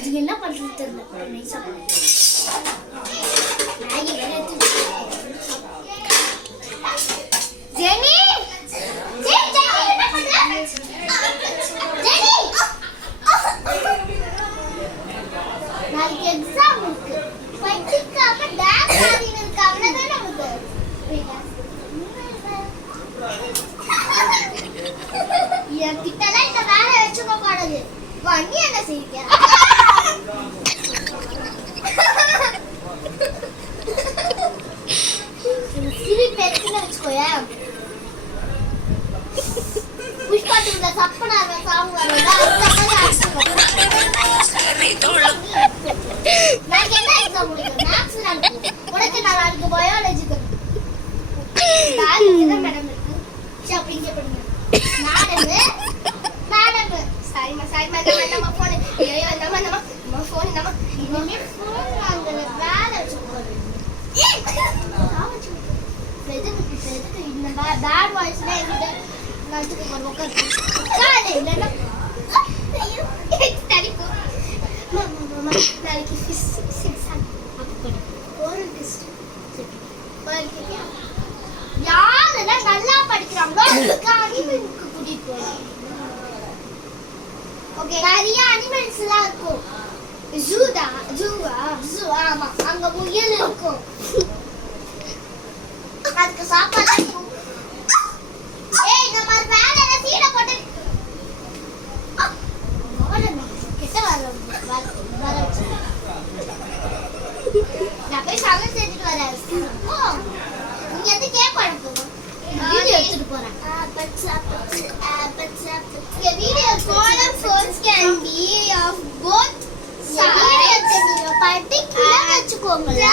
அது என்ன பண்றது தெரியல. நைஸா மேகி வேற எடுத்து ஜெனி ஜெனி என்ன பண்ற? ஜெனி நாளைக்கு எக்ஸாம் இருக்கு. படிக்காம டான்ஸ் ஆடிட்டு இருக்க அவ்வளவுதான் நமக்கு. என்கிட்டலாம் இந்த வேலை வச்சுக்க கூடாது. வண்டி என்ன செய்ய? சிரி பேச்சுன்னு வச்சுக்கோயேன். புஷ்பாட்டுல சப்பனா சாங் வரும்ல, அந்த மாதிரி ஆடிச்சுக்கோ. நான் என்ன எக்ஸாம் முடிக்கிறேன்? மேத்ஸ் நடக்குது. உனக்கு நான் நாளைக்கு பயாலஜிக்கு மேடம் இருக்கு. ஷாப்பிங் பண்ணுங்க. மேடம் சாரிமா நம்ம போன் ஐயோ நம்ம போன் இனிமே போன் வாங்குற வேலை வச்சுக்கோங்க. எதுக்கு இந்த பேட் வாய்ஸ்ல எங்கிட்ட வச்சுக்க போறோம். காலை இல்லைன்னா நாளைக்கு ஃபிசிக்ஸ் எக்ஸாம் ஒரு டெஸ்ட் யாரெல்லாம் நல்லா படிக்கிறாங்களோ அனிமல்ஸ்க்கு கூட்டிட்டு போகலாம். ஓகே, நிறைய அனிமல்ஸ் எல்லாம் இருக்கும். ஜூ ஆமா, அங்க முயல் இருக்கும். அதுக்கு சாப்பாடு இந்த மாதிரி வேலை எல்லாம் சீடை போட்டு கிட்ட வர வச்சு நான் போய் சமையல் செஞ்சுட்டு வரேன். நீங்க எது கேக் அனுப்புங்க. வீடியோ எடுத்துட்டு போறேன். Video phones can be of both sides. நீங்க பர்టిక్యులர் வச்சுக்கோங்கள.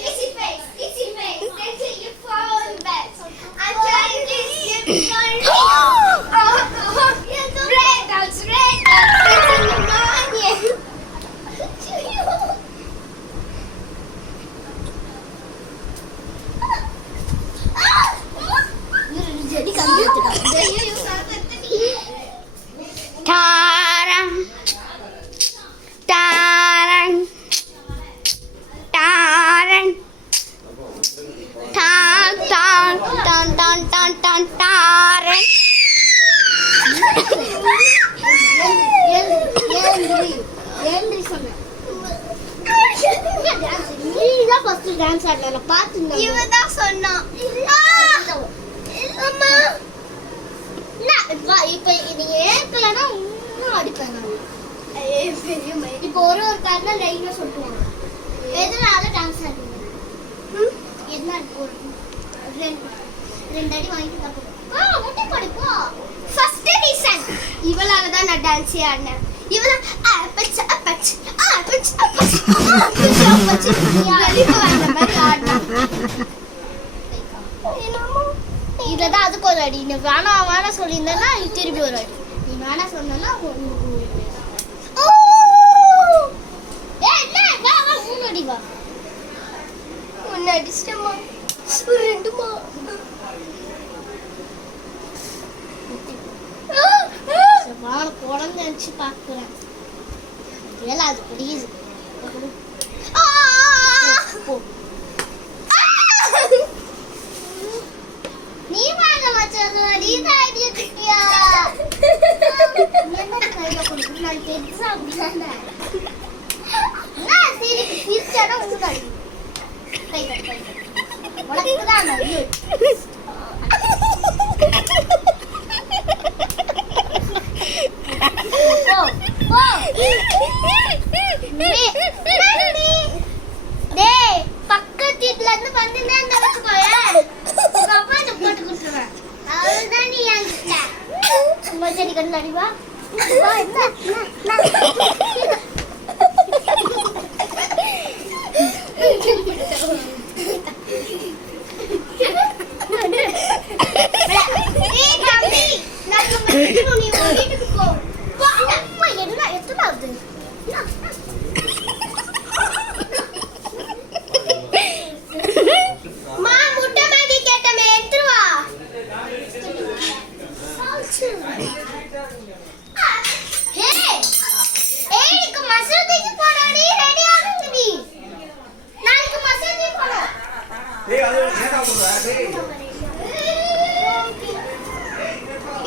'Easy face, take your phone back.' தாரன். ஏந்திரி சொன்னேன். நீதான் ஃபர்ஸ்ட் டான்ஸ் ஆடல பாத்துங்க. இவன் தான் சொன்னான். அம்மா இப்ப நீ ஏற்கலன்னா இன்னும் அடிப்பேன் நான். இப்போ ஒரு காரண லைனா சொல்லுவாங்க. எதனால டான்ஸ் ஆடுறீங்க? என்ன ஒரு ரெண்டு அடி வாங்கிட்டு தான் போறோம். முட்டை படிப்போ. ஃபர்ஸ்ட் ரீசன் இவளால தான் நான் டான்ஸ் ஆடினேன். இவதான் அப்பச் அப்பச் அப்பச் அப்பச் அப்பச் அப்பச் கலிப்பு வந்த மாதிரி ஆடினா. இதுதான் அதுக்கு ஒரு அடி. நீ வேணா சொல்லியிருந்தேன்னா திருப்பி ஒரு அடி. நீ வேணா சொன்னா மூணு அடி வா. ஒன்னு அடிச்சிட்டமா ஒரு ரெண்டுமா. குழந்தை நினைச்சு பாக்குறேன். ஏழாவது ப்ளீஸ். நீ வாங்க மச்சான். நீ தான் ஐடியா கிட்டியா? என்ன கையில கொடுத்து நான் எக்ஸாம் தானே. நான் சரி சிரிச்சாடா ஊடாடி. கை கை உனக்கு தான் நல்லது. போ டேய் பக்கத்து வீட்ல இருந்து வந்தேன்னா அந்த வச்சுக்கோயே. அப்பா இந்த போட்டு குடுத்துறேன். அவ்வளவுதான் நீ என்கிட்ட. சும்மா சரி கண்ணு அடிவா. வா என்ன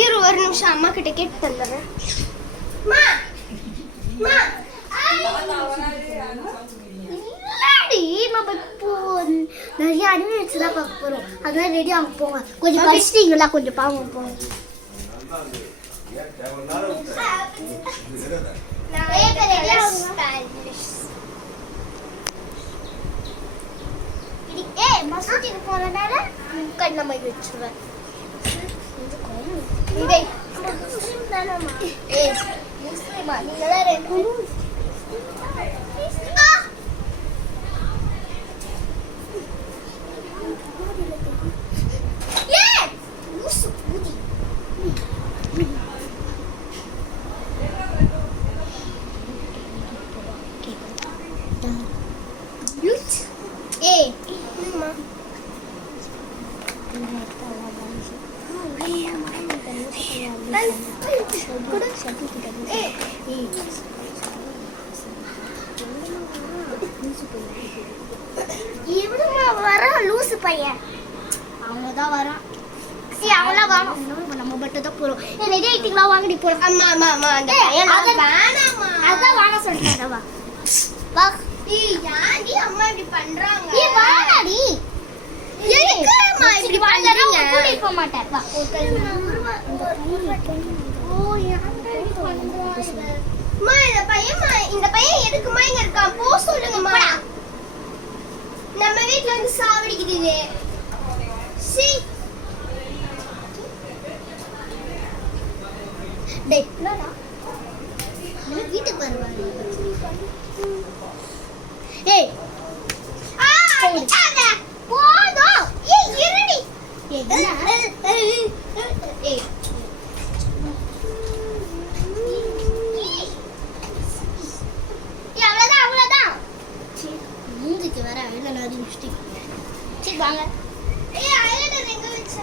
இரு ஒரு நிமிஷம் அம்மா கிட்ட கேட்டு தந்துடுறேன். நிறைய அனிமேல்ஸ் தான் பார்க்க போறோம். அதனால ரெடி ஆக போங்க. கொஞ்சம் படிச்சிட்டீங்களா? கொஞ்சம் பாவம் போங்க. மசூதிக்கு போனதால கண்ண மை வச்சுருவேன். நீங்களாம் ரெண்டு லூசு பையன் அவங்கதான் வரான். அவங்களாம் வாங்க. நம்ம மட்டும் தான் போறோம். ரெடி ஆயிட்டீங்களா? வாங்கடி போறோம். அம்மா அம்மா அம்மா அந்த பையன் வேணாமா. அதான் வாங்க சொல்லிட்டேன். வா வா. யாண்டி அம்மா இப்படி பண்றாங்க? வாடி. எதுக்குமா இப்படி பண்றீங்க? கூட்டிட்டு போக மாட்டேன். வா. அம்மா இந்த பையன் எதுக்குமா இங்க இருக்கான்? போ சொல்லுங்கம்மா. நம்ம வீட்ல வந்து சாவடிக்குது இது. டேய் என்னடா? நம்ம வீட்டுக்கு வருவாங்க. ஏய் அடிச்சாங்க. போதும். இருடி. ஏய் அவ்வளவுதான். மூஞ்சிக்கு வர ஐலனர் மிஸ்டேக். சரி வாங்க. ஐலனர் எங்க வச்ச?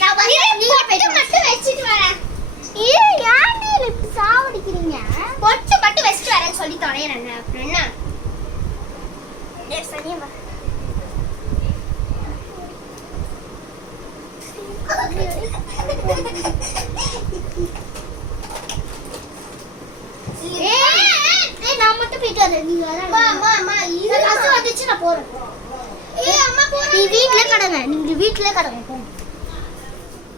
நான் மட்டும் வச்சிட்டு வரேன். யாண்டி இப்படி சாவடிக்கிறீங்க? பொட்டு மட்டும் வச்சிட்டு வரேன்னு சொல்லி தொலைறேன். அப்புறம் என்ன? சரியா வா. நிஷா போறேன். அம்மா போறேன். நீ வீட்ல கடங்க. நீங்க வீட்ல கடங்க. போ.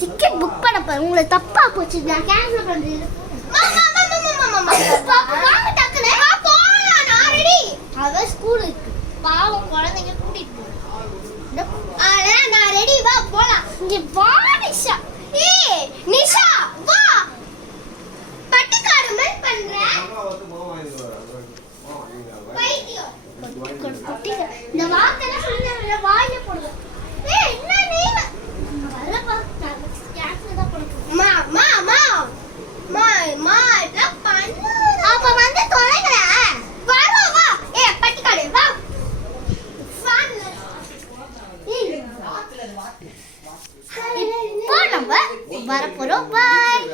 டிக்கெட் புக் பண்ண பாரு. உங்களுக்கு தப்பா போச்சு. நான் கேன்சல் பண்றேன். பாப்பா வாங்க டக்குனே. வா போலாம். நான் ரெடி. அவ ஸ்கூல் இருக்கு. பாவம் குழந்தைங்க கூட்டிட்டு போ. நான் ரெடி. வா போலாம். இங்க வா நிஷா. ஏய் நிஷா வா. பட்டுக்காடு மெல் பண்ற. பைத்தியம். குட்டிங்க. இந்த வார்த்தைலாம் சொல்லுங்க. வாயில போடுங்க. ஏய் என்ன நீ வரப்பா. கேன்சல் தான் பண்ணுங்க. மா மா மா மா மா இதெல்லாம் பண்ணு. அப்ப வந்து தொலைங்கடா. வா வா வா. ஏய் பட்டுக்காடு வா. இப்போ நம்ம வரப்போறோம். பாய்.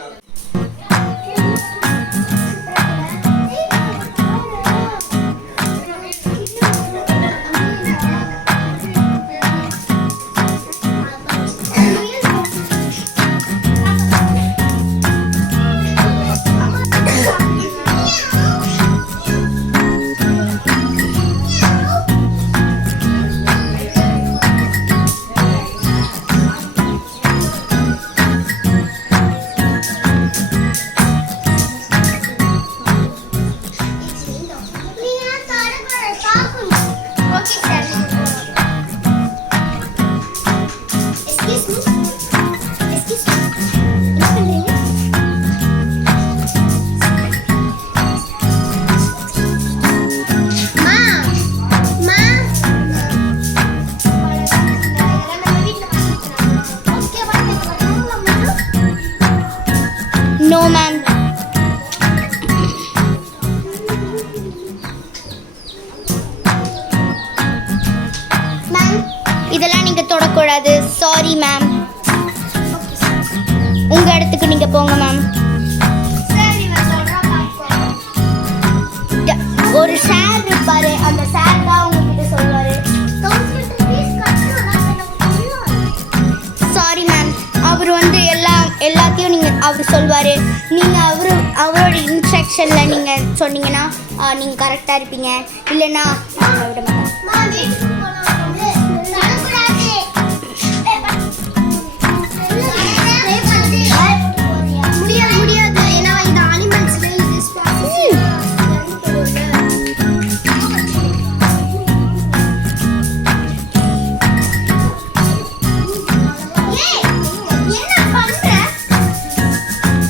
No ma'am. மேம் இதெல்லாம் நீங்க தொடக்கூடாது. Sorry ma'am. உங்க இடத்துக்கு நீங்க போங்க மேம். சரி நான் சொல்றேன் பாப்போம். ஒரு சார் இருப்பாரு. அந்த சார் தான் உங்ககிட்ட சொல்வாரு. Sorry ma'am. அவர் வந்து எல்லாத்தையும் நீங்க அவர் சொல்வாரு. நீங்க அவரோட இன்ஸ்ட்ரக்ஷன்ல நீங்க சொன்னீங்கன்னா நீங்க கரெக்டா இருப்பீங்க. இல்லைன்னா விட மாட்டேன். மா வீட்டுக்கு போலாம். நடக்கூடாது. முடியாது. ஏன்னா இந்த அனிமல்ஸ்ல இது ஸ்பெசிஃபிக். ஏய் என்ன பண்ற?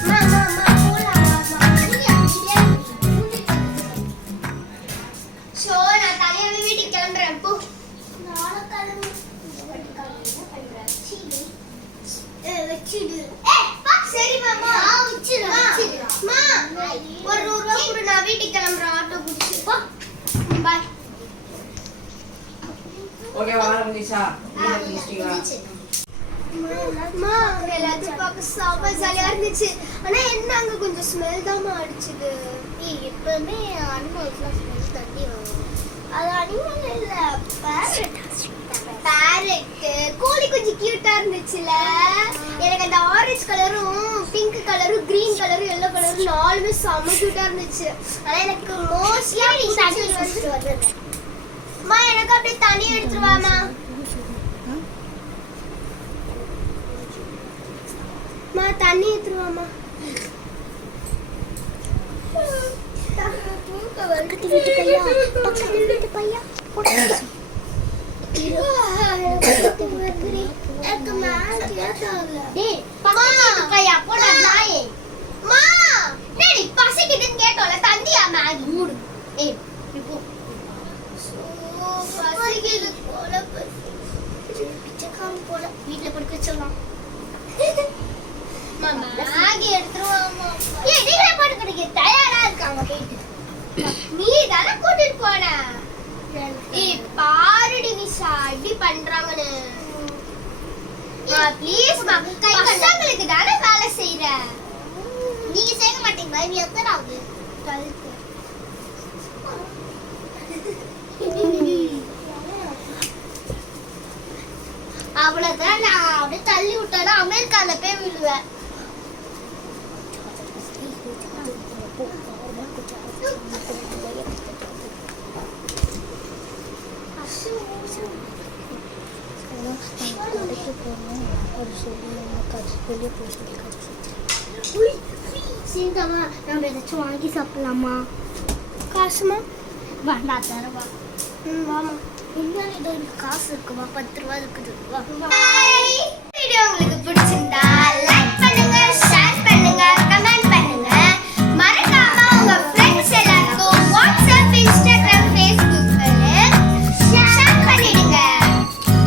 மா மா மா போலாம். சோ நான் தனியாவே வீட்டுக்கு கிளம்புறேன். போ. வச்சிடு. சரி மாமா. வச்சிடு. மா ஒரு ரூபா கொடு. நான் வீட்டுக்கு கிளம்புறேன். ஆட்டோ பிடிச்சு. போ. பாய். ஓகே ஆரம்பிச்சா நீங்க முடிச்சிட்டீங்களா? மா எல்லாத்தையும் பார்க்க செம ஜாலியா இருந்துச்சு. ஆனா என்ன அங்க கொஞ்சம் ஸ்மெல் தாமா அடிச்சுது. எப்பவுமே அனிமல்ஸ்லாம் ஸ்மெல் தண்ணி வரும். அது அனிமல் இல்ல, பேரட். கோழி கொஞ்சம் கியூட்டா இருந்துச்சுல. எனக்கு அந்த ஆரஞ்சு கலரும் பிங்க் கலரும் கிரீன் கலரும் எல்லோ கலரும் நாலுமே செம கியூட்டா இருந்துச்சு. ஆனா எனக்கு மோஸ்ட்லி தண்ணி குடிச்சிட்டு வந்தேன். மா எனக்கு அப்படியே தண்ணி எடுத்துருவாமா. மா தண்ணி எடுத்துருவாமா. பக்கத்து வீட்டு பையா. பக்கத்து வீட்டு பையா. எனக்கு மேல கேட்டால. டேய் பக்கத்து வீட்டு பையா போடா நாயே. மா டேடி பசிக்குதுன்னு கேட்டோல தந்தியா மேகி மூடு. ஏய் இப்போ பசிக்குது போல பிச்சைக்காரன் போல வீட்டுல படுக்க வச்சிடலாம். மாமா மேகி எடுத்துருவாமா. ஏய் நீங்களே படுக்கிறீங்க. டயர்டா இருக்காங்க போயிட்டு. நீ தான கூட்டிட்டு போன. ஏய் பாருடி நிஷா இப்படி பண்றாங்கன்னு. ப்ளீஸ் மா பசங்களுக்கு தானே வேலை செய்யற. நீங்க செய்ய மாட்டீங்களா? நீ எத்தனாவது? 12th. அவ்வளவுதான். நான் அப்படியே தள்ளி விட்டேன்னா அமெரிக்கால போய் விழுவேன். கடைக்கு போகணும் ஒரு சொல்லி வெளியே போய் சொல்லி கதை சீதாமா நம்ம ஏதாச்சும் வாங்கி சாப்பிடலாமா காசுமா வேண்டா தரவா வாமா இன்னும் ஏதோ காசு இருக்குமா 10 ரூபா இருக்குது வா வீடியோ உங்களுக்கு பிடிச்சிருந்தா லைக் பண்ணுங்க, ஷேர் பண்ணுங்க, கமெண்ட் பண்ணுங்க. மறக்காம உங்க ஃப்ரெண்ட்ஸ் எல்லாருக்கும் வாட்ஸ்அப், இன்ஸ்டாகிராம், ஃபேஸ்புக்ல ஷேர் பண்ணிடுங்க.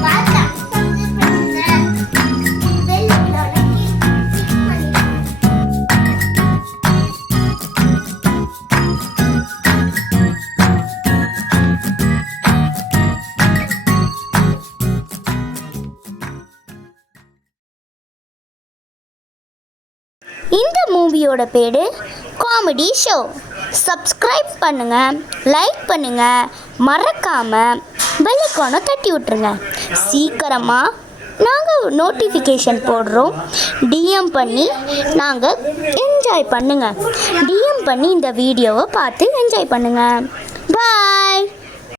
பார்த்தா சப்ஸ்கிரைப் பண்ணுங்க பெல் ஐகானை கிளிக் பண்ணுங்க. இந்த மூவியோட பேர் காமெடி ஷோ. சப்ஸ்கிரைப் பண்ணுங்கள், லைக் பண்ணுங்கள், மறக்காமல் பெல் ஐகானை தட்டி விட்டுருங்க. சீக்கிரமாக நாங்கள் நோட்டிஃபிகேஷன் போடுறோம். டிஎம் பண்ணி நாங்கள் என்ஜாய் பண்ணுங்கள். டிஎம் பண்ணி இந்த வீடியோவை பார்த்து என்ஜாய் பண்ணுங்கள். பாய்.